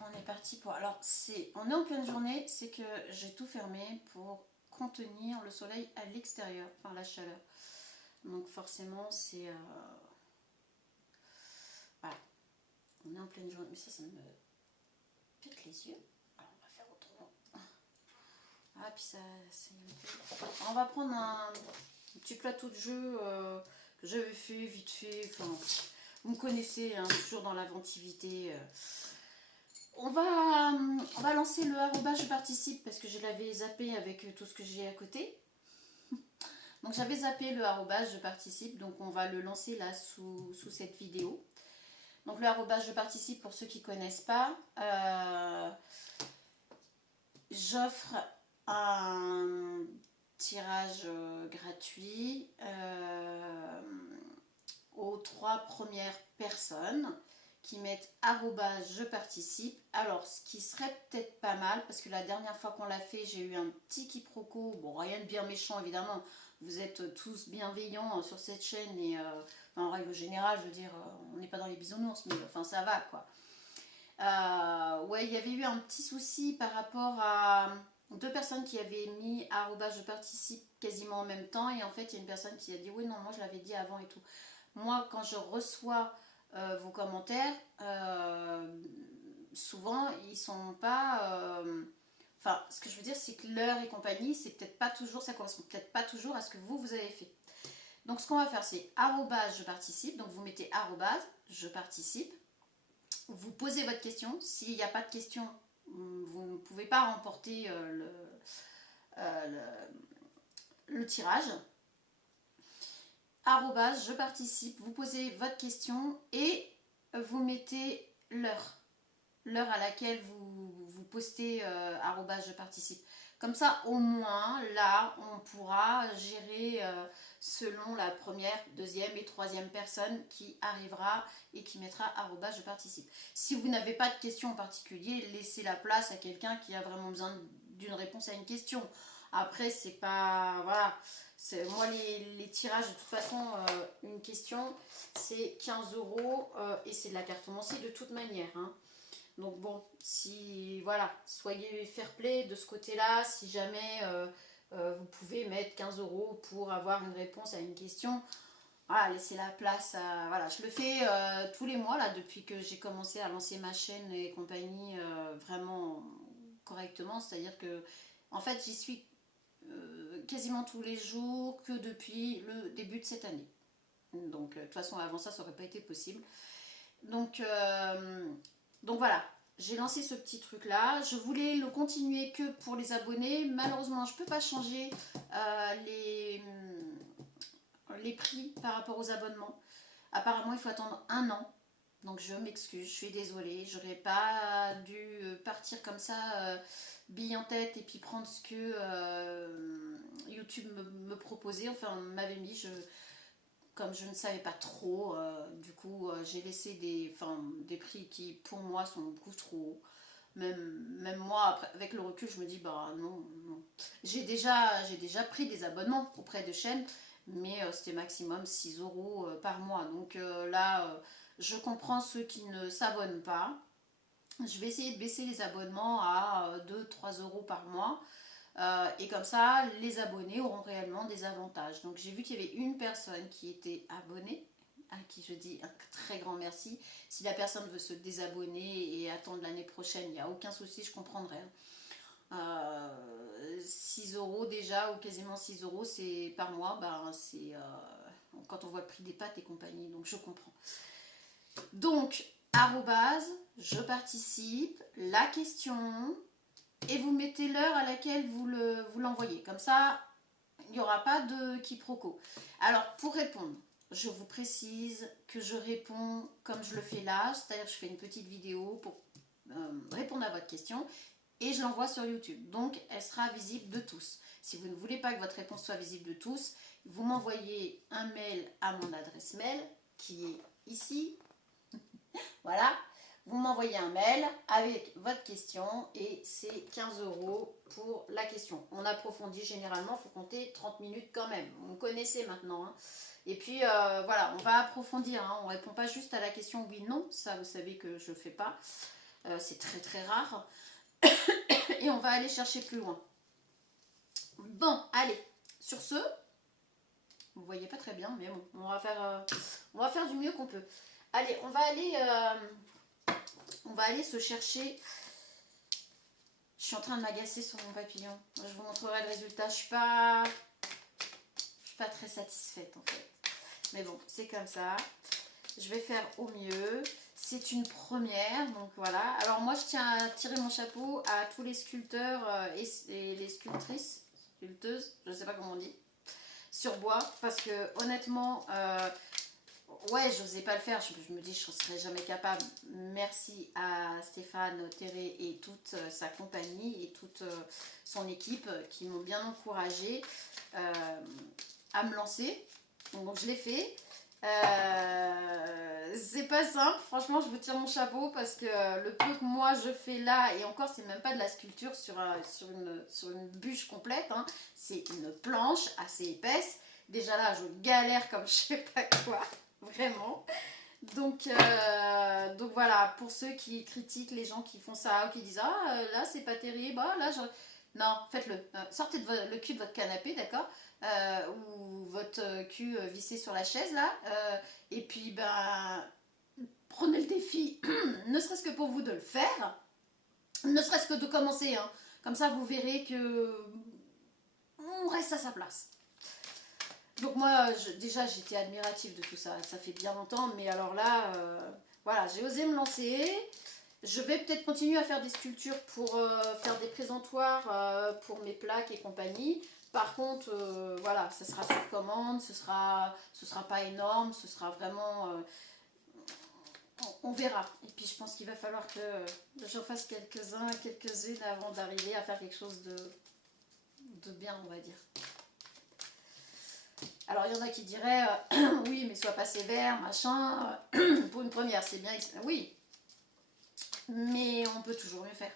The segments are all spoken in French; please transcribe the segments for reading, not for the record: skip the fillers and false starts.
on est parti pour... Alors, on est en pleine journée, c'est que j'ai tout fermé pour contenir le soleil à l'extérieur, enfin la chaleur. Donc forcément, c'est... Voilà, on est en pleine journée, mais ça me pète les yeux. Alors, on va faire autrement. Ah, puis ça c'est un peu... On va prendre un petit plateau de jeu que j'avais fait vite fait, enfin... Vous me connaissez, hein, toujours dans l'inventivité. On va lancer le arrobas je participe parce que je l'avais zappé avec tout ce que j'ai à côté. Donc j'avais zappé le arrobas je participe, donc on va le lancer là sous cette vidéo. Donc le arrobas je participe, pour ceux qui ne connaissent pas, j'offre un tirage gratuit aux 3 premières personnes qui mettent arrobas je participe. Alors ce qui serait peut-être pas mal, parce que la dernière fois qu'on l'a fait, j'ai eu un petit quiproquo, bon rien de bien méchant évidemment, vous êtes tous bienveillants sur cette chaîne et en règle générale, je veux dire, on n'est pas dans les bisounours, mais enfin ça va quoi. Ouais, il y avait eu un petit souci par rapport à 2 personnes qui avaient mis arrobas je participe quasiment en même temps, et en fait il y a une personne qui a dit oui non moi je l'avais dit avant et tout. Moi quand je reçois vos commentaires, souvent ils sont pas... Enfin, ce que je veux dire, c'est que l'heure et compagnie, c'est peut-être pas toujours, ça correspond peut-être pas toujours à ce que vous avez fait. Donc, ce qu'on va faire, c'est arrobas je participe. Donc, vous mettez arrobas je participe. Vous posez votre question. S'il n'y a pas de question, vous ne pouvez pas remporter le tirage. Arrobas je participe. Vous posez votre question et vous mettez l'heure à laquelle vous postez arrobas je participe. Comme ça, au moins, là, on pourra gérer selon la première, deuxième et troisième personne qui arrivera et qui mettra arrobas je participe. Si vous n'avez pas de question en particulier, laissez la place à quelqu'un qui a vraiment besoin d'une réponse à une question. Après, c'est pas... Voilà. Moi, les tirages, de toute façon, une question, c'est 15 € et c'est de la cartomancie de toute manière, hein. Donc bon, si voilà, soyez fair play de ce côté-là. Si jamais vous pouvez mettre 15 € pour avoir une réponse à une question, voilà, laissez la place à... Voilà, je le fais tous les mois là, depuis que j'ai commencé à lancer ma chaîne et compagnie vraiment correctement. C'est-à-dire que, en fait, j'y suis quasiment tous les jours que depuis le début de cette année. Donc, de toute façon, avant ça, ça n'aurait pas été possible. Donc voilà, j'ai lancé ce petit truc là. Je voulais le continuer que pour les abonnés. Malheureusement, je ne peux pas changer les prix par rapport aux abonnements. Apparemment, il faut attendre 1 an. Donc je m'excuse, je suis désolée. J'aurais pas dû partir comme ça, bille en tête, et puis prendre ce que YouTube me proposait. Enfin, m'avait mis... Comme je ne savais pas trop, du coup j'ai laissé des prix qui pour moi sont beaucoup trop hauts. Même moi, après, avec le recul, je me dis bah non. J'ai déjà pris des abonnements auprès de chaînes, mais c'était maximum 6 € par mois. Donc là, je comprends ceux qui ne s'abonnent pas. Je vais essayer de baisser les abonnements à 2-3 € par mois. Et comme ça, les abonnés auront réellement des avantages. Donc j'ai vu qu'il y avait une personne qui était abonnée, à qui je dis un très grand merci. Si la personne veut se désabonner et attendre l'année prochaine, il n'y a aucun souci, je comprendrai. 6 € déjà, ou quasiment 6 €, c'est par mois, c'est quand on voit le prix des pâtes et compagnie, donc je comprends. Donc, arrobase, je participe, la question... Et vous mettez l'heure à laquelle vous l'envoyez. Comme ça, il n'y aura pas de quiproquo. Alors, pour répondre, je vous précise que je réponds comme je le fais là. C'est-à-dire que je fais une petite vidéo pour répondre à votre question et je l'envoie sur YouTube. Donc, elle sera visible de tous. Si vous ne voulez pas que votre réponse soit visible de tous, vous m'envoyez un mail à mon adresse mail qui est ici. Voilà. vous m'envoyez un mail avec votre question et c'est 15 € pour la question. On approfondit généralement, il faut compter 30 minutes quand même. Vous me connaissez maintenant. Hein. Et puis voilà, on va approfondir. Hein. On ne répond pas juste à la question oui, non. Ça, vous savez que je ne fais pas. C'est très très rare. Et on va aller chercher plus loin. Bon, allez. Sur ce, vous ne voyez pas très bien, mais bon, on va faire du mieux qu'on peut. Allez, on va aller se chercher. Je suis en train de m'agacer sur mon papillon. Je vous montrerai le résultat. Je suis pas très satisfaite en fait. Mais bon, c'est comme ça. Je vais faire au mieux. C'est une première, donc voilà. Alors moi, je tiens à tirer mon chapeau à tous les sculpteurs et les sculptrices, sculpteuses, je ne sais pas comment on dit, sur bois, parce que honnêtement, ouais, j'osais pas le faire. Je me dis, je ne serais jamais capable. Merci à Stéphane Terré et toute sa compagnie et toute son équipe qui m'ont bien encouragée à me lancer. Donc je l'ai fait. C'est pas simple, franchement je vous tire mon chapeau parce que le peu que moi je fais là, et encore c'est même pas de la sculpture sur une bûche complète, hein, c'est une planche assez épaisse. Déjà là je galère comme je sais pas quoi, vraiment. Donc voilà, pour ceux qui critiquent les gens qui font ça ou qui disent ah là c'est pas terrible, ah, là je... Non, faites-le. Sortez le cul de votre canapé, d'accord, ou votre cul vissé sur la chaise là, et puis ben prenez le défi, ne serait-ce que pour vous de le faire, ne serait-ce que de commencer, hein. Comme ça vous verrez que on reste à sa place. Donc moi déjà j'étais admirative de tout ça, ça fait bien longtemps, mais alors là voilà, j'ai osé me lancer. Je vais peut-être continuer à faire des sculptures pour faire des présentoirs pour mes plaques et compagnie. Par contre, voilà, ça sera sur commande, ce sera pas énorme, ce sera vraiment... on verra. Et puis je pense qu'il va falloir que j'en fasse quelques-unes avant d'arriver à faire quelque chose de bien, on va dire. Alors il y en a qui diraient, oui, mais sois pas sévère, machin, pour une première, c'est bien. Oui, mais on peut toujours mieux faire.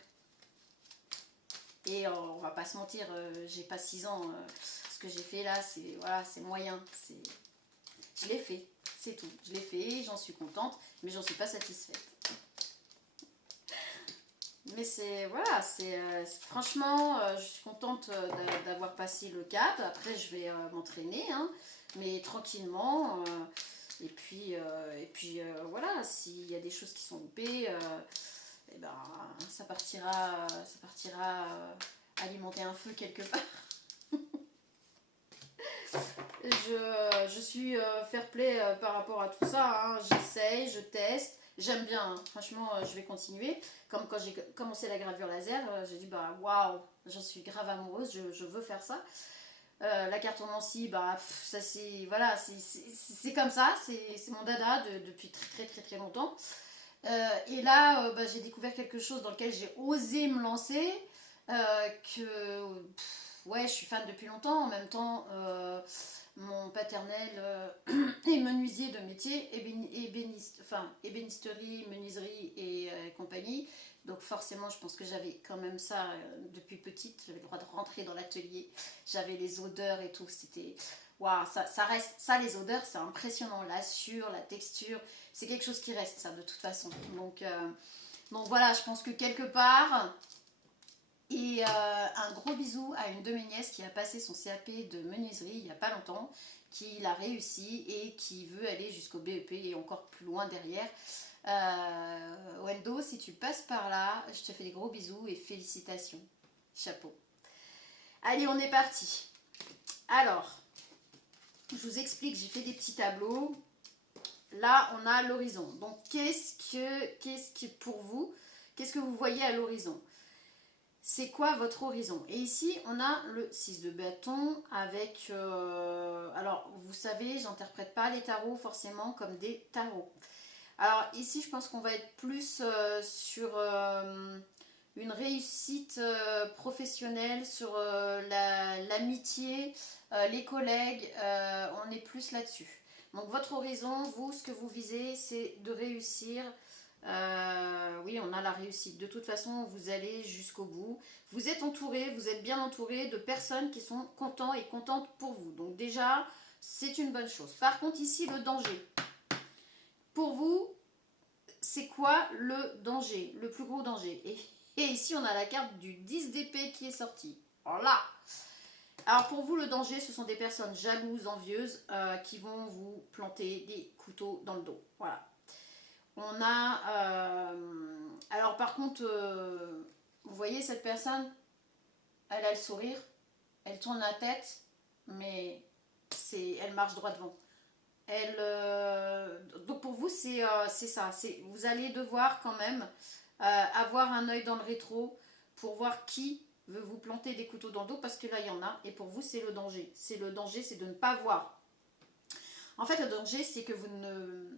Et on va pas se mentir, j'ai pas 6 ans. Ce que j'ai fait là, c'est voilà, c'est moyen. Je l'ai fait, c'est tout. Je l'ai fait, j'en suis contente, mais j'en suis pas satisfaite. Mais c'est voilà, franchement, je suis contente d'avoir passé le cap. Après, je vais m'entraîner, hein, mais tranquillement. Et puis voilà, s'il y a des choses qui sont loupées. Et ben, ça partira alimenter un feu quelque part. Je suis fair play par rapport à tout ça. Hein. J'essaye, je teste. J'aime bien. Hein. Franchement, je vais continuer. Comme quand j'ai commencé la gravure laser, j'ai dit bah waouh, j'en suis grave amoureuse. Je veux faire ça. La cartomancie, bah ça c'est voilà, c'est comme ça. C'est mon dada depuis très très très très longtemps. Et là, j'ai découvert quelque chose dans lequel j'ai osé me lancer, ouais, je suis fan depuis longtemps. En même temps, mon paternel est menuisier de métier, ébénisterie, menuiserie et compagnie. Donc forcément, je pense que j'avais quand même ça depuis petite. J'avais le droit de rentrer dans l'atelier. J'avais les odeurs et tout. C'était... Waouh, ça reste... Ça, les odeurs, c'est impressionnant. L'assure, la texture, c'est quelque chose qui reste, ça, de toute façon. Donc voilà, je pense que quelque part... Et un gros bisou à une de mes nièces qui a passé son CAP de menuiserie il n'y a pas longtemps, qui l'a réussi et qui veut aller jusqu'au BEP et encore plus loin derrière. Wendo, si tu passes par là, je te fais des gros bisous et félicitations. Chapeau. Allez, on est parti. Alors, je vous explique, j'ai fait des petits tableaux. Là, on a l'horizon. Donc, qu'est-ce que pour vous, qu'est-ce que vous voyez à l'horizon ? C'est quoi votre horizon? Et ici, on a le 6 de bâton avec... alors, vous savez, j'interprète pas les tarots forcément comme des tarots. Alors, ici, je pense qu'on va être plus sur une réussite professionnelle, sur l'amitié, les collègues. On est plus là-dessus. Donc, votre horizon, vous, ce que vous visez, c'est de réussir Oui, on a la réussite. De toute façon, vous allez jusqu'au bout. Vous êtes entouré, vous êtes bien entouré de personnes qui sont contents et contentes pour vous. Donc déjà, c'est une bonne chose. Par contre, ici, le danger. Pour vous, c'est quoi le danger, le plus gros danger? Et ici, on a la carte du 10 d'épée qui est sortie. Voilà. Alors pour vous, le danger, ce sont des personnes jalouses, envieuses, qui vont vous planter des couteaux dans le dos. Voilà. On a... alors par contre, vous voyez cette personne, elle a le sourire, elle tourne la tête, mais elle marche droit devant. Donc pour vous, c'est ça. Vous allez devoir quand même avoir un œil dans le rétro pour voir qui veut vous planter des couteaux dans le dos, parce que là, il y en a. Et pour vous, c'est le danger. C'est le danger, c'est de ne pas voir. En fait, le danger, c'est que vous ne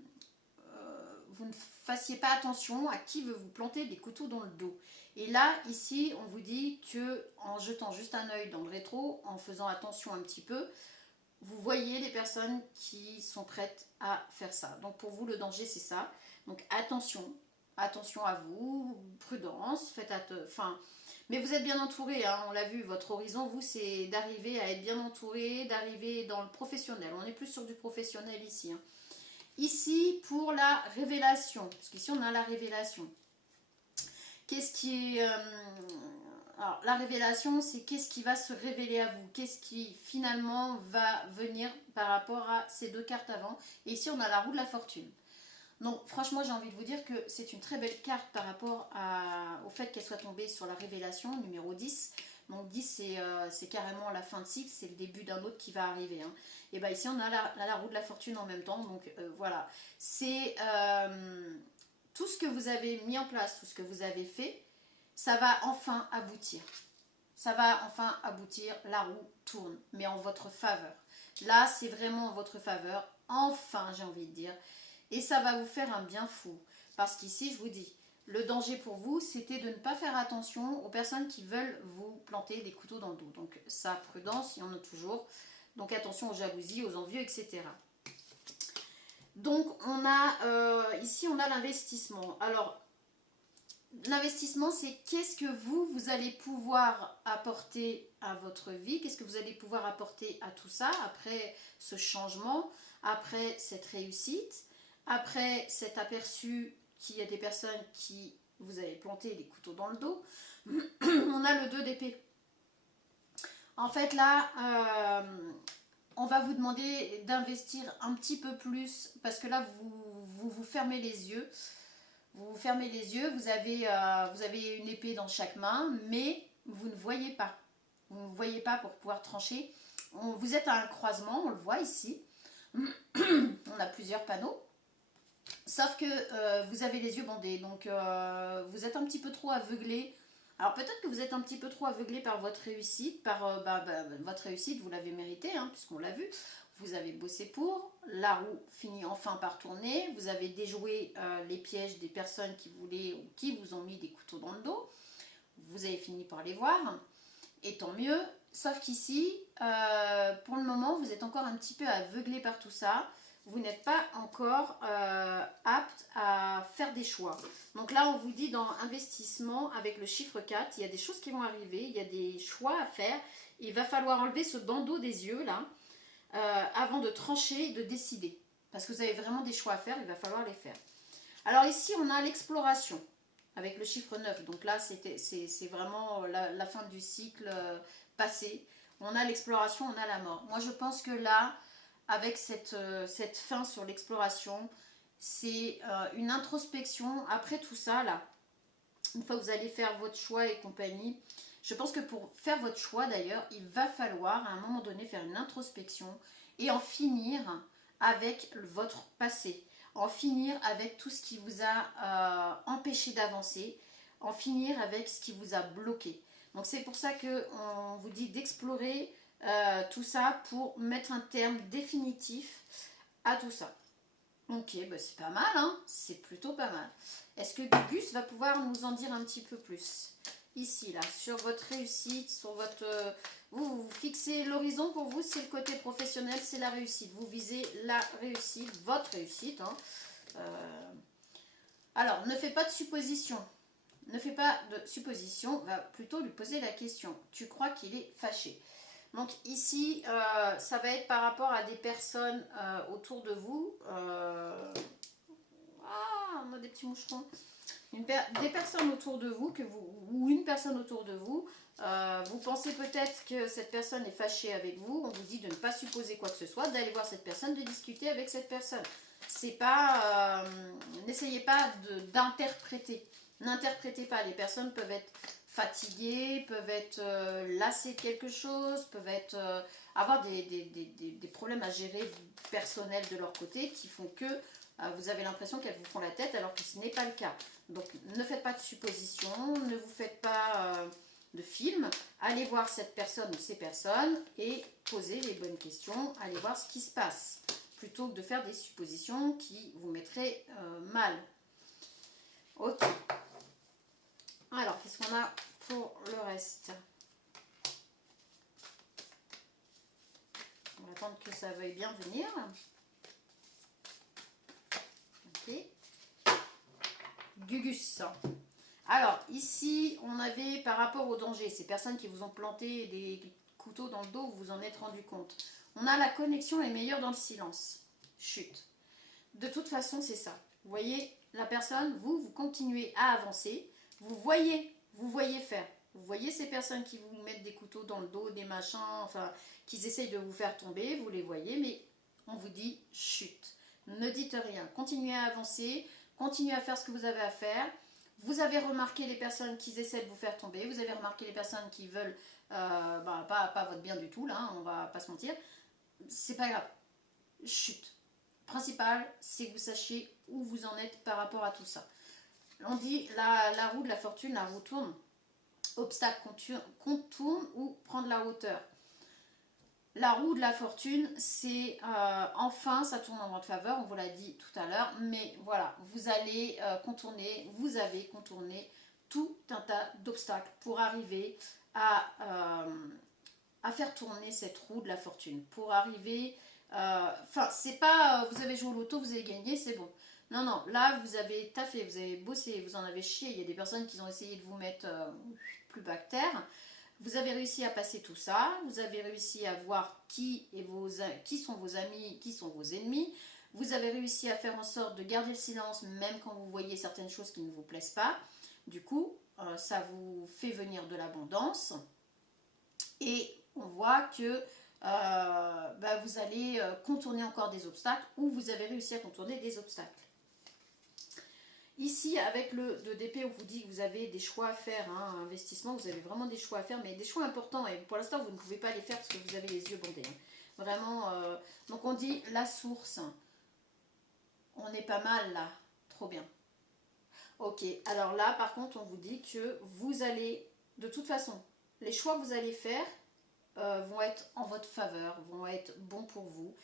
fassiez pas attention à qui veut vous planter des couteaux dans le dos. Et là, ici, on vous dit que en jetant juste un œil dans le rétro, en faisant attention un petit peu, vous voyez les personnes qui sont prêtes à faire ça. Donc pour vous, le danger, c'est ça. Donc attention, attention à vous, prudence, mais vous êtes bien entouré, hein, on l'a vu, votre horizon, vous, c'est d'arriver à être bien entouré, d'arriver dans le professionnel. On est plus sur du professionnel ici. Hein. Ici, pour la révélation, parce qu'ici, on a la révélation. Qu'est-ce qui est... alors, la révélation, c'est qu'est-ce qui va se révéler à vous, qu'est-ce qui finalement va venir par rapport à ces deux cartes avant. Et ici, on a la roue de la fortune. Donc, franchement, j'ai envie de vous dire que c'est une très belle carte par rapport au fait qu'elle soit tombée sur la révélation numéro 10. Donc, 10, c'est carrément la fin de cycle, c'est le début d'un autre qui va arriver. Hein. Et bien, ici, on a la roue de la fortune en même temps. Donc, voilà. C'est tout ce que vous avez mis en place, tout ce que vous avez fait, ça va enfin aboutir. Ça va enfin aboutir, la roue tourne, mais en votre faveur. Là, c'est vraiment en votre faveur, enfin, j'ai envie de dire. Et ça va vous faire un bien fou. Parce qu'ici, je vous dis, le danger pour vous, c'était de ne pas faire attention aux personnes qui veulent vous planter des couteaux dans le dos. Donc, ça, prudence, il y en a toujours. Donc, attention aux jalousies, aux envieux, etc. Donc, ici, on a l'investissement. Alors, l'investissement, c'est qu'est-ce que vous allez pouvoir apporter à votre vie, qu'est-ce que vous allez pouvoir apporter à tout ça, après ce changement, après cette réussite, après cet aperçu qu'il y a des personnes qui vous avez planté des couteaux dans le dos. On a le 2 d'épée. En fait, là, on va vous demander d'investir un petit peu plus, parce que là, vous fermez les yeux. Vous fermez les yeux, vous avez une épée dans chaque main, mais vous ne voyez pas. Vous ne voyez pas pour pouvoir trancher. Vous êtes à un croisement, on le voit ici. On a plusieurs panneaux. Sauf que vous avez les yeux bandés, donc vous êtes un petit peu trop aveuglé. Alors peut-être que vous êtes un petit peu trop aveuglé par votre réussite, votre réussite, vous l'avez mérité, hein, puisqu'on l'a vu. Vous avez bossé pour, la roue finit enfin par tourner, vous avez déjoué les pièges des personnes qui voulaient ou qui vous ont mis des couteaux dans le dos, vous avez fini par les voir, et tant mieux, sauf qu'ici, pour le moment, vous êtes encore un petit peu aveuglé par tout ça, vous n'êtes pas encore apte à faire des choix. Donc là, on vous dit dans investissement, avec le chiffre 4, il y a des choses qui vont arriver, il y a des choix à faire, il va falloir enlever ce bandeau des yeux là, avant de trancher et de décider. Parce que vous avez vraiment des choix à faire, il va falloir les faire. Alors ici, on a l'exploration avec le chiffre 9. Donc là, c'est vraiment la fin du cycle passé. On a l'exploration, on a la mort. Moi, je pense que là, avec cette fin sur l'exploration, c'est une introspection. Après tout ça, là, une fois que vous allez faire votre choix et compagnie, je pense que pour faire votre choix d'ailleurs, il va falloir à un moment donné faire une introspection et en finir avec votre passé, en finir avec tout ce qui vous a empêché d'avancer, en finir avec ce qui vous a bloqué. Donc c'est pour ça qu'on vous dit d'explorer tout ça pour mettre un terme définitif à tout ça. Ok, bah c'est pas mal, hein, c'est plutôt pas mal. Est-ce que Gugus va pouvoir nous en dire un petit peu plus? Ici, là, sur votre réussite, sur votre... vous fixez l'horizon pour vous, c'est le côté professionnel, c'est la réussite. Vous visez la réussite, votre réussite. Hein. Alors, ne fais pas de supposition. Ne fais pas de supposition, va plutôt lui poser la question. Tu crois qu'il est fâché? Donc ici, ça va être par rapport à des personnes autour de vous. Ah, on a des petits moucherons. Des personnes autour de vous, ou une personne autour de vous, vous pensez peut-être que cette personne est fâchée avec vous, on vous dit de ne pas supposer quoi que ce soit, d'aller voir cette personne, de discuter avec cette personne. C'est pas, n'essayez pas d'interpréter. N'interprétez pas, les personnes peuvent être fatiguées, peuvent être lassées de quelque chose, peuvent être, avoir des problèmes à gérer personnels de leur côté qui font que vous avez l'impression qu'elles vous font la tête alors que ce n'est pas le cas. Donc ne faites pas de suppositions, ne vous faites pas de film, allez voir cette personne ou ces personnes et posez les bonnes questions, allez voir ce qui se passe, plutôt que de faire des suppositions qui vous mettraient mal. Ok. Alors, qu'est-ce qu'on a pour le reste? On va attendre que ça veuille bien venir. Ok. Gugus. Alors, ici, on avait par rapport au danger, ces personnes qui vous ont planté des couteaux dans le dos, vous vous en êtes rendu compte. On a la connexion est meilleure dans le silence. Chut. De toute façon, c'est ça. Vous voyez, la personne, vous continuez à avancer. Vous voyez faire. Vous voyez ces personnes qui vous mettent des couteaux dans le dos, des machins, enfin, qui essayent de vous faire tomber, vous les voyez, mais on vous dit chut. Ne dites rien. Continuez à avancer, continuez à faire ce que vous avez à faire. Vous avez remarqué les personnes qui essaient de vous faire tomber, vous avez remarqué les personnes qui veulent pas votre bien du tout, là, on va pas se mentir. C'est pas grave. Chut. Principal, c'est que vous sachiez où vous en êtes par rapport à tout ça. On dit la roue de la fortune, la roue tourne. Obstacle contourne ou prendre la hauteur. La roue de la fortune, c'est enfin, ça tourne en votre faveur, on vous l'a dit tout à l'heure, mais voilà, vous allez contourner, vous avez contourné tout un tas d'obstacles pour arriver à faire tourner cette roue de la fortune, pour arriver, enfin, c'est pas vous avez joué au loto, vous avez gagné, c'est bon. Non, non, là, vous avez taffé, vous avez bossé, vous en avez chié, il y a des personnes qui ont essayé de vous mettre plus bas que terre. Vous avez réussi à passer tout ça, vous avez réussi à voir qui sont vos amis, qui sont vos ennemis, vous avez réussi à faire en sorte de garder le silence même quand vous voyez certaines choses qui ne vous plaisent pas. Du coup, ça vous fait venir de l'abondance et on voit que vous allez contourner encore des obstacles ou vous avez réussi à contourner des obstacles. Ici, avec le 2 d'épée, on vous dit que vous avez des choix à faire, hein, investissement, vous avez vraiment des choix à faire, mais des choix importants. Et pour l'instant, vous ne pouvez pas les faire parce que vous avez les yeux bandés. Hein. Vraiment, donc on dit la source. On est pas mal là, trop bien. Ok, alors là, par contre, on vous dit que vous allez, de toute façon, les choix que vous allez faire vont être en votre faveur, vont être bons pour vous.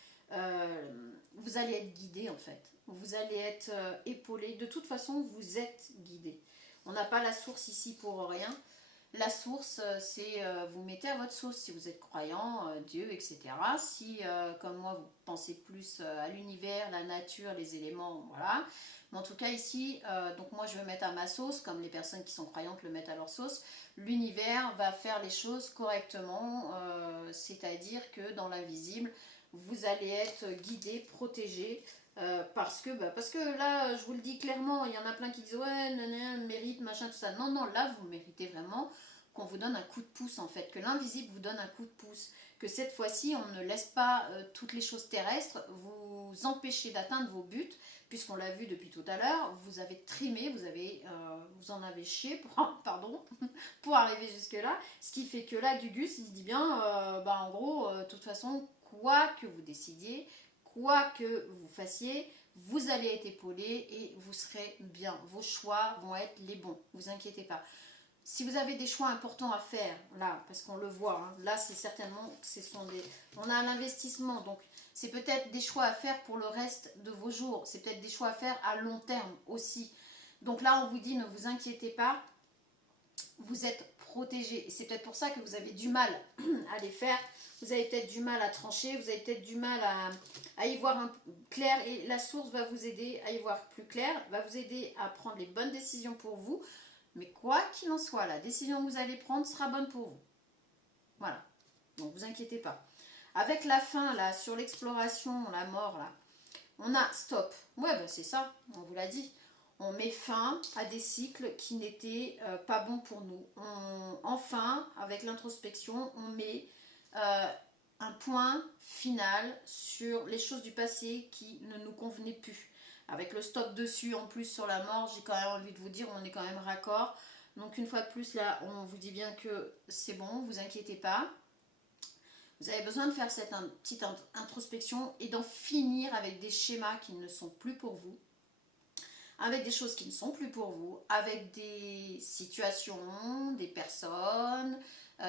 Vous allez être guidé en fait. Vous allez être épaulé. De toute façon, vous êtes guidé. On n'a pas la source ici pour rien. La source, c'est vous mettez à votre sauce si vous êtes croyant, Dieu, etc. Si, comme moi, vous pensez plus à l'univers, la nature, les éléments, voilà. Mais en tout cas ici, donc moi je vais mettre à ma sauce, comme les personnes qui sont croyantes le mettent à leur sauce. L'univers va faire les choses correctement, c'est-à-dire que dans l'invisible, vous allez être guidé, protégé, parce que là, je vous le dis clairement, il y en a plein qui disent ouais, mérite, machin, tout ça. Non, non, là, vous méritez vraiment qu'on vous donne un coup de pouce en fait, que l'invisible vous donne un coup de pouce, que cette fois-ci, on ne laisse pas toutes les choses terrestres vous empêcher d'atteindre vos buts, puisqu'on l'a vu depuis tout à l'heure, vous avez trimé, vous en avez chié, pardon, pour arriver jusque-là, ce qui fait que là, Gugus, il dit bien, en gros, de toute façon, quoi que vous décidiez, quoi que vous fassiez, vous allez être épaulé et vous serez bien. Vos choix vont être les bons, vous inquiétez pas. Si vous avez des choix importants à faire, là, parce qu'on le voit, hein, là c'est certainement, on a l'investissement, donc c'est peut-être des choix à faire pour le reste de vos jours, c'est peut-être des choix à faire à long terme aussi. Donc là on vous dit ne vous inquiétez pas, vous êtes protéger. Et c'est peut-être pour ça que vous avez du mal à les faire. Vous avez peut-être du mal à trancher, vous avez peut-être du mal à y voir clair. Et la source va vous aider à y voir plus clair, va vous aider à prendre les bonnes décisions pour vous. Mais quoi qu'il en soit, la décision que vous allez prendre sera bonne pour vous. Voilà. Donc vous inquiétez pas. Avec la fin, là, sur l'exploration, la mort, là, on a stop. Ouais, ben c'est ça, on vous l'a dit. On met fin à des cycles qui n'étaient pas bons pour nous. Enfin, avec l'introspection, on met un point final sur les choses du passé qui ne nous convenaient plus. Avec le stop dessus, en plus sur la mort, j'ai quand même envie de vous dire, on est quand même raccord. Donc une fois de plus, là, on vous dit bien que c'est bon, vous inquiétez pas. Vous avez besoin de faire cette petite introspection et d'en finir avec des schémas qui ne sont plus pour vous, avec des choses qui ne sont plus pour vous, avec des situations, des personnes,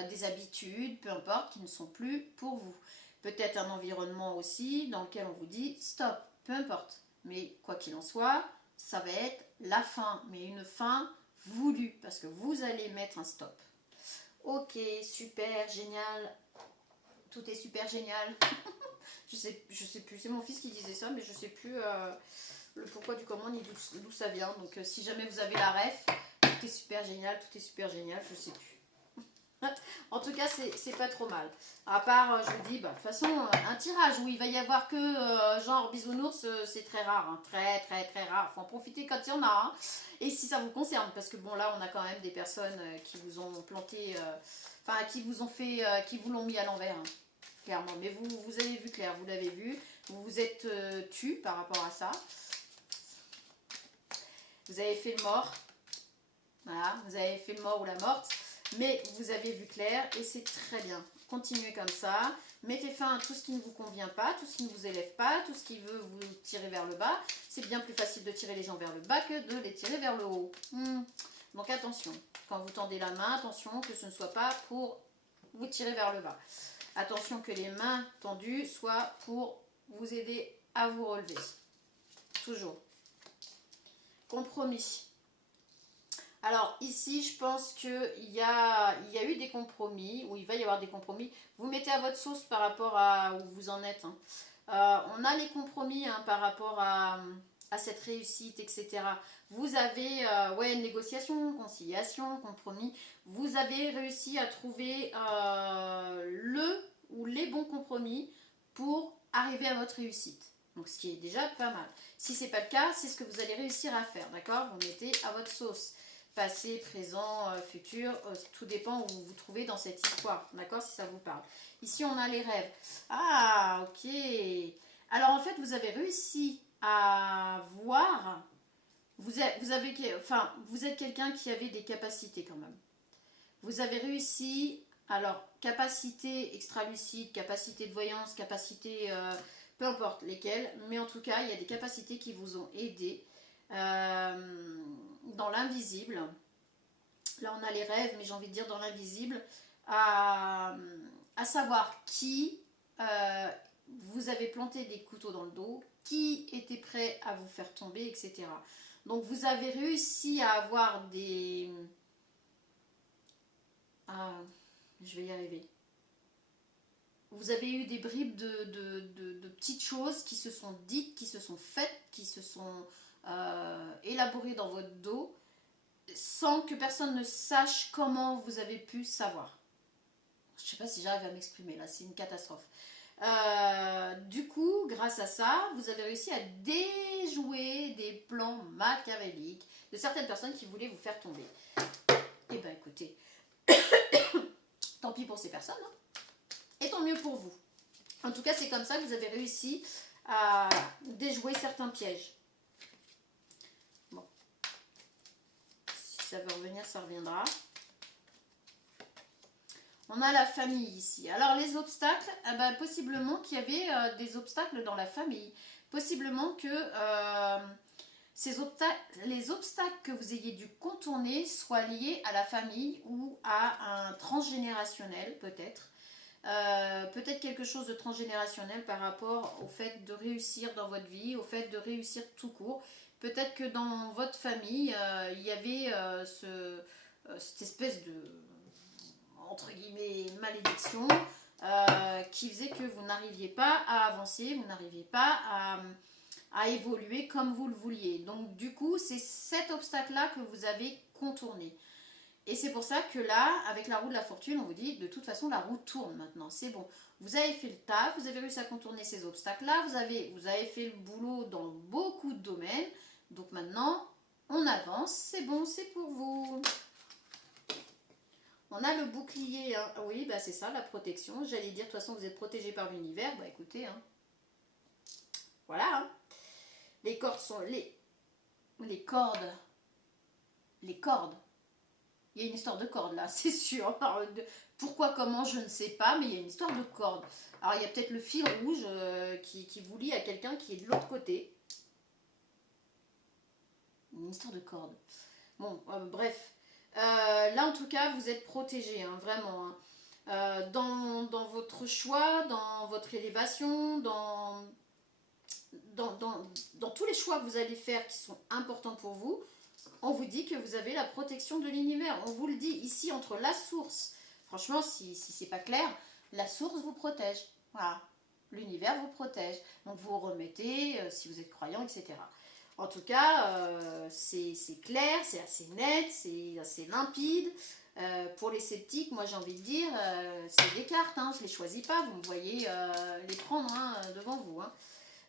des habitudes, peu importe, qui ne sont plus pour vous. Peut-être un environnement aussi dans lequel on vous dit stop, peu importe. Mais quoi qu'il en soit, ça va être la fin, mais une fin voulue, parce que vous allez mettre un stop. Ok, super, génial. Tout est super génial. je sais plus, c'est mon fils qui disait ça, mais je sais plus le pourquoi du comment ni d'où ça vient. Donc si jamais vous avez la ref, tout est super génial, je sais plus. En tout cas, c'est pas trop mal. À part, je vous dis, de toute façon, un tirage où il va y avoir que genre bisounours, c'est très rare. Hein, très rare. Faut en profiter quand il y en a. Hein. Et si ça vous concerne, parce que bon, là, on a quand même des personnes qui vous ont planté, enfin, qui vous ont fait, qui vous l'ont mis à l'envers. Hein, clairement. Mais vous avez vu clair, vous l'avez vu. Vous vous êtes tu par rapport à ça. Vous avez fait le mort. Voilà, vous avez fait le mort ou la morte. Mais vous avez vu clair et c'est très bien. Continuez comme ça. Mettez fin à tout ce qui ne vous convient pas, tout ce qui ne vous élève pas, tout ce qui veut vous tirer vers le bas. C'est bien plus facile de tirer les gens vers le bas que de les tirer vers le haut. Donc attention, quand vous tendez la main, attention que ce ne soit pas pour vous tirer vers le bas. Attention que les mains tendues soient pour vous aider à vous relever. Toujours. Compromis. Alors ici, je pense qu'il y a eu des compromis, ou il va y avoir des compromis. Vous mettez à votre sauce par rapport à où vous en êtes. Hein. On a les compromis hein, par rapport à cette réussite, etc. Vous avez une négociation, conciliation, compromis. Vous avez réussi à trouver le ou les bons compromis pour arriver à votre réussite. Donc ce qui est déjà pas mal. Si ce n'est pas le cas, c'est ce que vous allez réussir à faire. D'accord? Vous mettez à votre sauce. Passé, présent, futur, tout dépend où vous vous trouvez dans cette histoire, d'accord, si ça vous parle. Ici, on a les rêves. Ah, ok. Alors, en fait, vous avez réussi à voir, vous êtes quelqu'un qui avait des capacités quand même. Vous avez réussi, alors, capacité extra-lucide, capacité de voyance, capacité, peu importe lesquelles, mais en tout cas, il y a des capacités qui vous ont aidé. Dans l'invisible, là on a les rêves, mais j'ai envie de dire dans l'invisible, à savoir qui vous avez planté des couteaux dans le dos, qui était prêt à vous faire tomber, etc. Donc vous avez réussi à avoir des... je vais y arriver. Vous avez eu des bribes de petites choses qui se sont dites, qui se sont faites, qui se sont élaborées dans votre dos, sans que personne ne sache comment vous avez pu savoir. Je ne sais pas si j'arrive à m'exprimer, là, c'est une catastrophe. Du coup, grâce à ça, vous avez réussi à déjouer des plans machiavéliques de certaines personnes qui voulaient vous faire tomber. Eh bien, écoutez, tant pis pour ces personnes, hein. Et tant mieux pour vous. En tout cas, c'est comme ça que vous avez réussi à déjouer certains pièges. Bon. Si ça veut revenir, ça reviendra. On a la famille ici. Alors, les obstacles, possiblement qu'il y avait des obstacles dans la famille. Possiblement que les obstacles que vous ayez dû contourner soient liés à la famille ou à un transgénérationnel, peut-être. Peut-être quelque chose de transgénérationnel par rapport au fait de réussir dans votre vie, au fait de réussir tout court. Peut-être que dans votre famille, il y avait cette espèce entre guillemets, malédiction qui faisait que vous n'arriviez pas à avancer, vous n'arriviez pas à évoluer comme vous le vouliez. Donc du coup, c'est cet obstacle-là que vous avez contourné. Et c'est pour ça que là, avec la roue de la fortune, on vous dit, de toute façon, la roue tourne maintenant. C'est bon. Vous avez fait le taf, vous avez réussi à contourner ces obstacles-là, vous avez fait le boulot dans beaucoup de domaines. Donc maintenant, on avance, c'est bon, c'est pour vous. On a le bouclier, hein. Oui, bah c'est ça, la protection. J'allais dire, de toute façon, vous êtes protégé par l'univers. Bah écoutez, hein. Voilà. Hein. Les cordes sont... Les cordes. Les cordes. Il y a une histoire de cordes là, c'est sûr. Alors, pourquoi, comment, je ne sais pas, mais il y a une histoire de cordes. Alors il y a peut-être le fil rouge qui vous lie à quelqu'un qui est de l'autre côté. Une histoire de cordes. Bon, bref. Là en tout cas, vous êtes protégé, hein, vraiment. Hein. Dans votre choix, dans votre élévation, dans tous les choix que vous allez faire qui sont importants pour vous, on vous dit que vous avez la protection de l'univers. On vous le dit ici entre la source. Franchement, si c'est pas clair, la source vous protège. Voilà. L'univers vous protège. Donc vous remettez, si vous êtes croyant, etc. En tout cas, c'est clair, c'est assez net, c'est assez limpide. Pour les sceptiques, moi j'ai envie de dire, c'est des cartes, hein, je ne les choisis pas, vous me voyez les prendre hein, devant vous. Hein.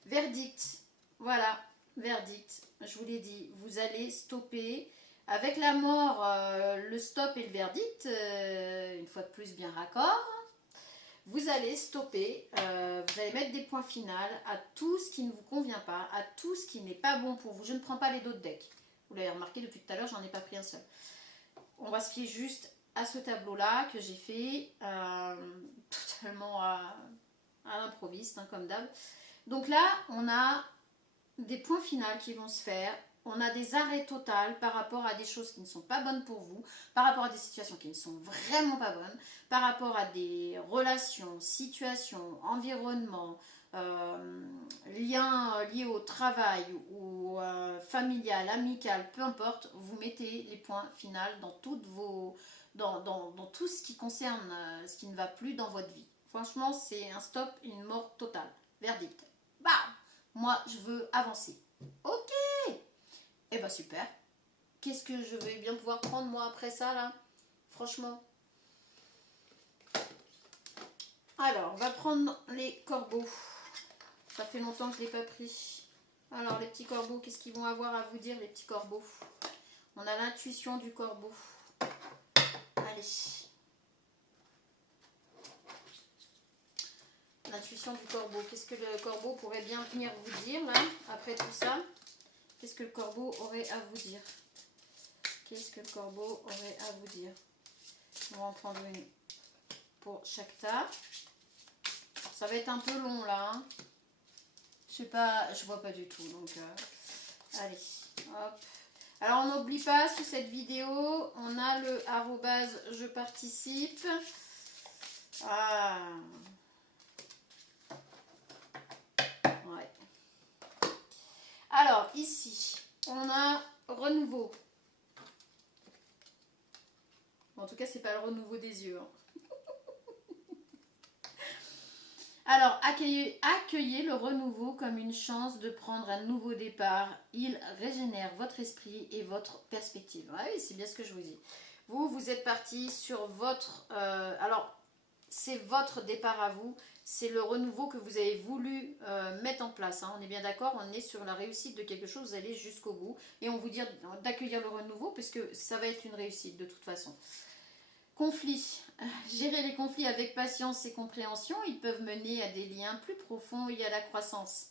Verdict, voilà, verdict, je vous l'ai dit, vous allez stopper. Avec la mort, le stop et le verdict, une fois de plus bien raccord, vous allez stopper, vous allez mettre des points finaux à tout ce qui ne vous convient pas, à tout ce qui n'est pas bon pour vous. Je ne prends pas les dos de deck. Vous l'avez remarqué depuis tout à l'heure, j'en ai pas pris un seul. On va se fier juste à ce tableau-là que j'ai fait totalement à l'improviste, hein, comme d'hab. Donc là, on a des points finaux qui vont se faire. On a des arrêts totaux par rapport à des choses qui ne sont pas bonnes pour vous, par rapport à des situations qui ne sont vraiment pas bonnes, par rapport à des relations, situations, environnements, liens liés au travail ou familial, amical, peu importe, vous mettez les points finaux dans toutes vos, dans tout ce qui concerne ce qui ne va plus dans votre vie. Franchement, c'est un stop, une mort totale. Verdict. Bah, moi, je veux avancer. Ok. Eh ben super. Qu'est-ce que je vais bien pouvoir prendre moi après ça là? Franchement. Alors, on va prendre les corbeaux. Ça fait longtemps que je ne l'ai pas pris. Alors, les petits corbeaux, qu'est-ce qu'ils vont avoir à vous dire, les petits corbeaux? On a l'intuition du corbeau. Allez. L'intuition du corbeau. Qu'est-ce que le corbeau pourrait bien venir vous dire là, après tout ça? Qu'est-ce que le corbeau aurait à vous dire? Qu'est-ce que le corbeau aurait à vous dire? On va en prendre une pour chaque tas. Ça va être un peu long là. Hein. Je sais pas, je vois pas du tout. Donc, allez, hop. Alors, on n'oublie pas, sous cette vidéo, on a le arrobase je participe. Ah. Ouais. Alors, ici, on a renouveau. En tout cas, c'est pas le renouveau des yeux. Hein. Alors, accueillez le renouveau comme une chance de prendre un nouveau départ. Il régénère votre esprit et votre perspective. Ah oui, c'est bien ce que je vous dis. Vous êtes parti sur votre... alors, c'est votre départ à vous. C'est le renouveau que vous avez voulu mettre en place. Hein. On est bien d'accord, on est sur la réussite de quelque chose. Vous allez jusqu'au bout. Et on vous dit d'accueillir le renouveau puisque ça va être une réussite de toute façon. Conflits. Gérer les conflits avec patience et compréhension, ils peuvent mener à des liens plus profonds et à la croissance.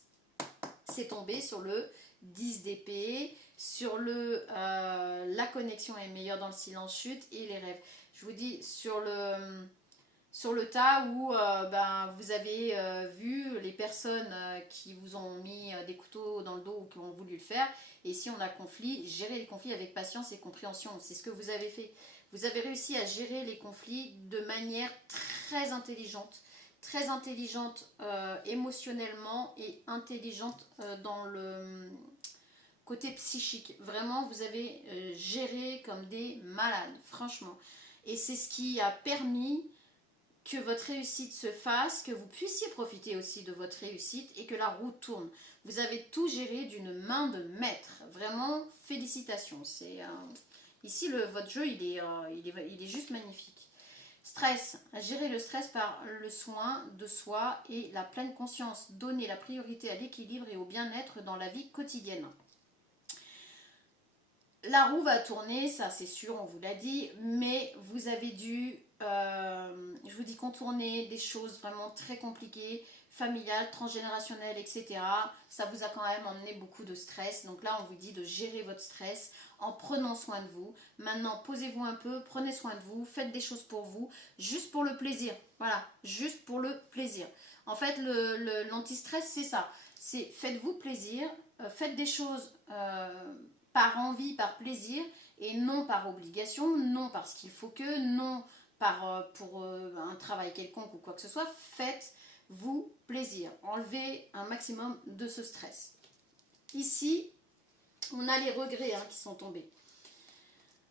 C'est tombé sur le 10 d'épée, sur le la connexion est meilleure dans le silence chute et les rêves. Je vous dis sur le tas où vous avez vu les personnes qui vous ont mis des couteaux dans le dos ou qui ont voulu le faire. Et ici on a conflit, gérer les conflits avec patience et compréhension. C'est ce que vous avez fait. Vous avez réussi à gérer les conflits de manière très intelligente émotionnellement et intelligente dans le côté psychique. Vraiment, vous avez géré comme des malades, franchement. Et c'est ce qui a permis que votre réussite se fasse, que vous puissiez profiter aussi de votre réussite et que la roue tourne. Vous avez tout géré d'une main de maître. Vraiment, félicitations. Ici, votre jeu, il est juste magnifique. Stress. Gérer le stress par le soin de soi et la pleine conscience. Donner la priorité à l'équilibre et au bien-être dans la vie quotidienne. La roue va tourner, ça c'est sûr, on vous l'a dit, mais vous avez dû, je vous dis, contourner des choses vraiment très compliquées, familiales, transgénérationnelles, etc. Ça vous a quand même emmené beaucoup de stress. Donc là, on vous dit de gérer votre stress en prenant soin de vous. Maintenant, posez-vous un peu, prenez soin de vous, faites des choses pour vous, juste pour le plaisir. Voilà, juste pour le plaisir. En fait, l'anti-stress, c'est ça. C'est faites-vous plaisir, faites des choses par envie, par plaisir, et non par obligation, non parce qu'il faut que, non pour un travail quelconque ou quoi que ce soit. Faites-vous plaisir. Enlevez un maximum de ce stress. Ici, on a les regrets qui sont tombés.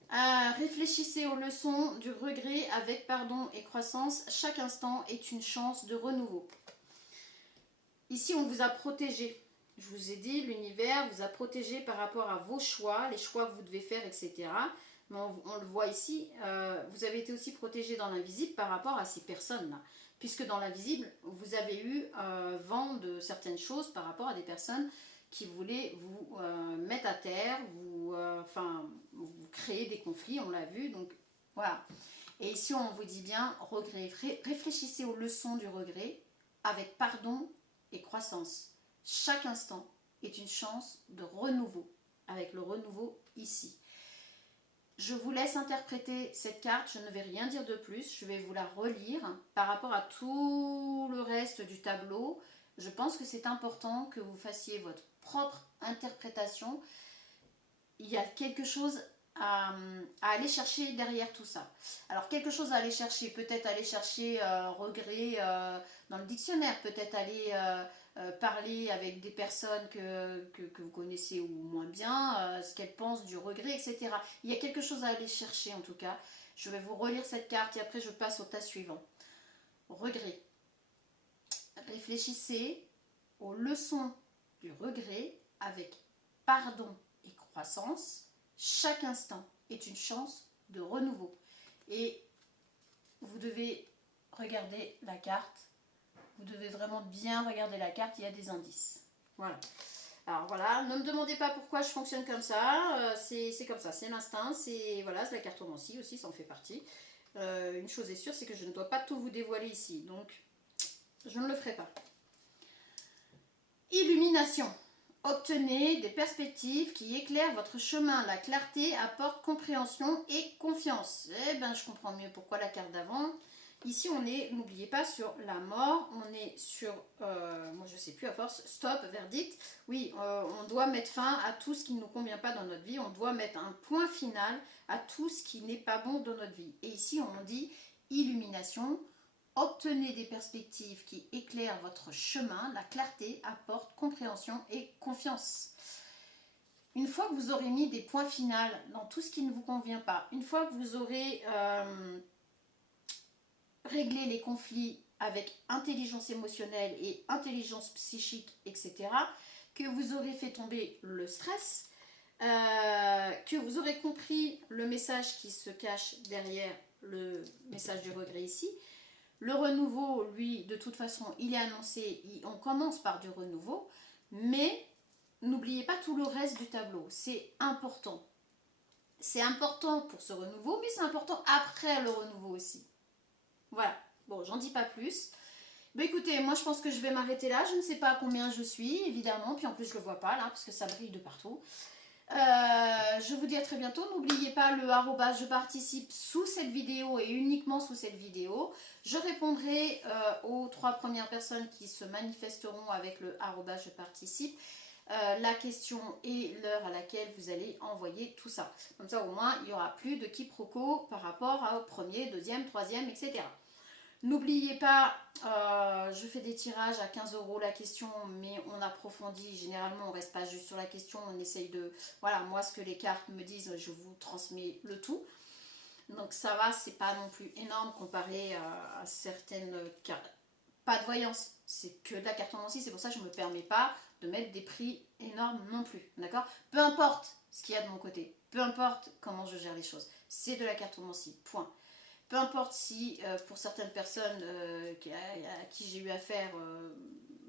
Réfléchissez aux leçons du regret avec pardon et croissance. Chaque instant est une chance de renouveau. Ici, on vous a protégé. Je vous ai dit, l'univers vous a protégé par rapport à vos choix, les choix que vous devez faire, etc. Mais on le voit ici, vous avez été aussi protégé dans l'invisible par rapport à ces personnes-là. Puisque dans l'invisible, vous avez eu vent de certaines choses par rapport à des personnes qui voulaient vous mettre à terre, vous créer des conflits, on l'a vu. Donc voilà. Et ici, on vous dit bien, regret. Réfléchissez aux leçons du regret avec pardon et croissance. Chaque instant est une chance de renouveau, avec le renouveau ici. Je vous laisse interpréter cette carte, je ne vais rien dire de plus, je vais vous la relire par rapport à tout le reste du tableau. Je pense que c'est important que vous fassiez votre propre interprétation. Il y a quelque chose à aller chercher derrière tout ça. Alors quelque chose à aller chercher, peut-être aller chercher regret dans le dictionnaire, peut-être aller parler avec des personnes que vous connaissez ou moins bien, ce qu'elles pensent du regret, etc. Il y a quelque chose à aller chercher en tout cas. Je vais vous relire cette carte et après je passe au tas suivant. Regret. Réfléchissez aux leçons du regret avec pardon et croissance. Chaque instant est une chance de renouveau. Et vous devez regarder la carte. Vous devez vraiment bien regarder la carte, il y a des indices. Voilà. Alors voilà, ne me demandez pas pourquoi je fonctionne comme ça. C'est comme ça, c'est l'instinct. Voilà, la cartomancie aussi, ça en fait partie. Une chose est sûre, c'est que je ne dois pas tout vous dévoiler ici. Donc, je ne le ferai pas. Illumination. Obtenez des perspectives qui éclairent votre chemin. La clarté apporte compréhension et confiance. Eh bien, je comprends mieux pourquoi la carte d'avant. Ici, on est, n'oubliez pas, sur la mort. On est sur, moi je ne sais plus à force, stop, verdict. Oui, on doit mettre fin à tout ce qui ne nous convient pas dans notre vie. On doit mettre un point final à tout ce qui n'est pas bon dans notre vie. Et ici, on dit illumination. Obtenez des perspectives qui éclairent votre chemin. La clarté apporte compréhension et confiance. Une fois que vous aurez mis des points finaux dans tout ce qui ne vous convient pas, une fois que vous aurez réglé les conflits avec intelligence émotionnelle et intelligence psychique, etc., que vous aurez fait tomber le stress, que vous aurez compris le message qui se cache derrière le message du regret ici. Le renouveau, lui, de toute façon, il est annoncé, on commence par du renouveau, mais n'oubliez pas tout le reste du tableau, c'est important. C'est important pour ce renouveau, mais c'est important après le renouveau aussi. Voilà, bon, j'en dis pas plus. Bah écoutez, moi je pense que je vais m'arrêter là, je ne sais pas à combien je suis, évidemment, puis en plus je le vois pas là, parce que ça brille de partout. Je vous dis à très bientôt. N'oubliez pas le @ je participe sous cette vidéo et uniquement sous cette vidéo. Je répondrai aux 3 premières personnes qui se manifesteront avec le @ je participe. La question et l'heure à laquelle vous allez envoyer tout ça. Comme ça au moins il n'y aura plus de quiproquo par rapport au premier, deuxième, troisième, etc. N'oubliez pas, je fais des tirages à 15 € la question, mais on approfondit. Généralement, on ne reste pas juste sur la question. On essaye de... Voilà, moi, ce que les cartes me disent, je vous transmets le tout. Donc ça va, c'est pas non plus énorme comparé à certaines cartes. Pas de voyance, c'est que de la cartomancie, c'est pour ça que je ne me permets pas de mettre des prix énormes non plus, d'accord? Peu importe ce qu'il y a de mon côté, peu importe comment je gère les choses, c'est de la cartomancie, point. Peu importe si pour certaines personnes à qui j'ai eu affaire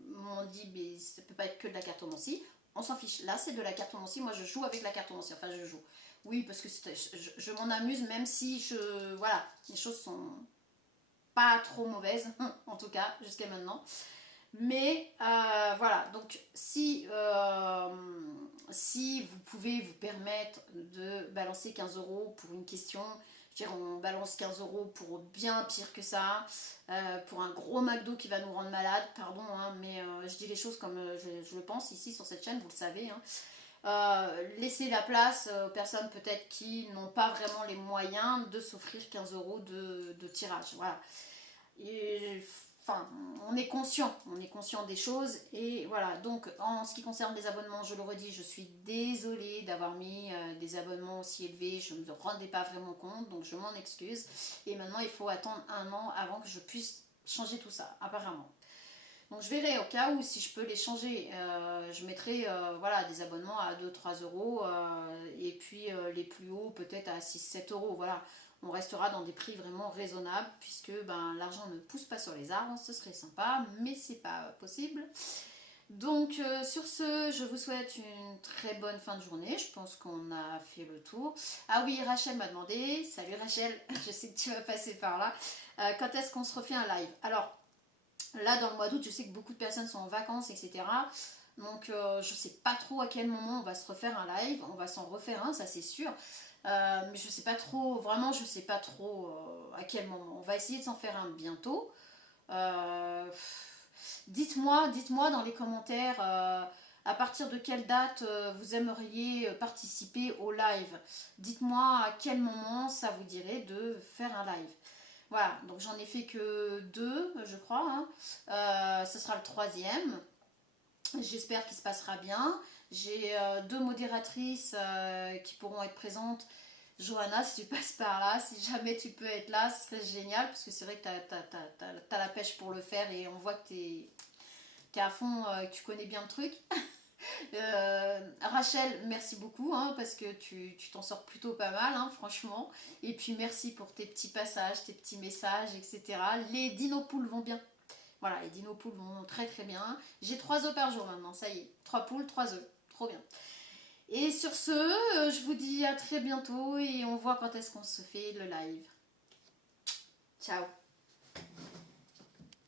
m'ont dit mais ça peut pas être que de la cartomancie, on s'en fiche. Là c'est de la cartomancie, moi je joue avec la cartomancie, enfin je joue. Oui parce que je m'en amuse même si voilà, les choses sont pas trop mauvaises, en tout cas jusqu'à maintenant. Mais voilà, donc si vous pouvez vous permettre de balancer 15 euros pour une question, je veux dire, on balance 15 euros pour bien pire que ça, pour un gros McDo qui va nous rendre malade, pardon, hein, mais je dis les choses comme je le pense ici sur cette chaîne, vous le savez. Hein. Laisser la place aux personnes peut-être qui n'ont pas vraiment les moyens de s'offrir 15 euros de tirage. Voilà. Et, enfin, on est conscient des choses et voilà. Donc en ce qui concerne les abonnements, je le redis, je suis désolée d'avoir mis des abonnements aussi élevés, je ne me rendais pas vraiment compte, donc je m'en excuse. Et maintenant il faut attendre 1 an avant que je puisse changer tout ça, apparemment. Donc je verrai au cas où si je peux les changer. Je mettrai voilà, des abonnements à 2-3 euros et puis les plus hauts peut-être à 6-7 euros. Voilà, on restera dans des prix vraiment raisonnables puisque ben, l'argent ne pousse pas sur les arbres. Ce serait sympa, mais c'est pas possible. Donc sur ce, je vous souhaite une très bonne fin de journée. Je pense qu'on a fait le tour. Ah oui, Rachel m'a demandé. Salut Rachel, je sais que tu vas passer par là. Quand est-ce qu'on se refait un live? Alors, là, dans le mois d'août, je sais que beaucoup de personnes sont en vacances, etc. Donc, je ne sais pas trop à quel moment on va se refaire un live. On va s'en refaire un, ça c'est sûr. Mais je ne sais pas trop, vraiment, je ne sais pas trop à quel moment. On va essayer de s'en faire un bientôt. Euh, dites-moi dans les commentaires à partir de quelle date vous aimeriez participer au live. Dites-moi à quel moment ça vous dirait de faire un live. Voilà, donc j'en ai fait que 2, je crois. Hein. Ce sera le 3e. J'espère qu'il se passera bien. J'ai 2 modératrices qui pourront être présentes. Johanna, si tu passes par là, si jamais tu peux être là, ce serait génial parce que c'est vrai que tu as la pêche pour le faire et on voit que tu es à fond, que tu connais bien le truc. Rachel, merci beaucoup hein, parce que tu t'en sors plutôt pas mal, hein, franchement. Et puis merci pour tes petits passages, tes petits messages, etc. Les dinopoules vont bien. Voilà, les dinopoules vont très très bien. J'ai 3 œufs par jour maintenant, ça y est. 3 poules, 3 œufs. Trop bien. Et sur ce, je vous dis à très bientôt et on voit quand est-ce qu'on se fait le live. Ciao.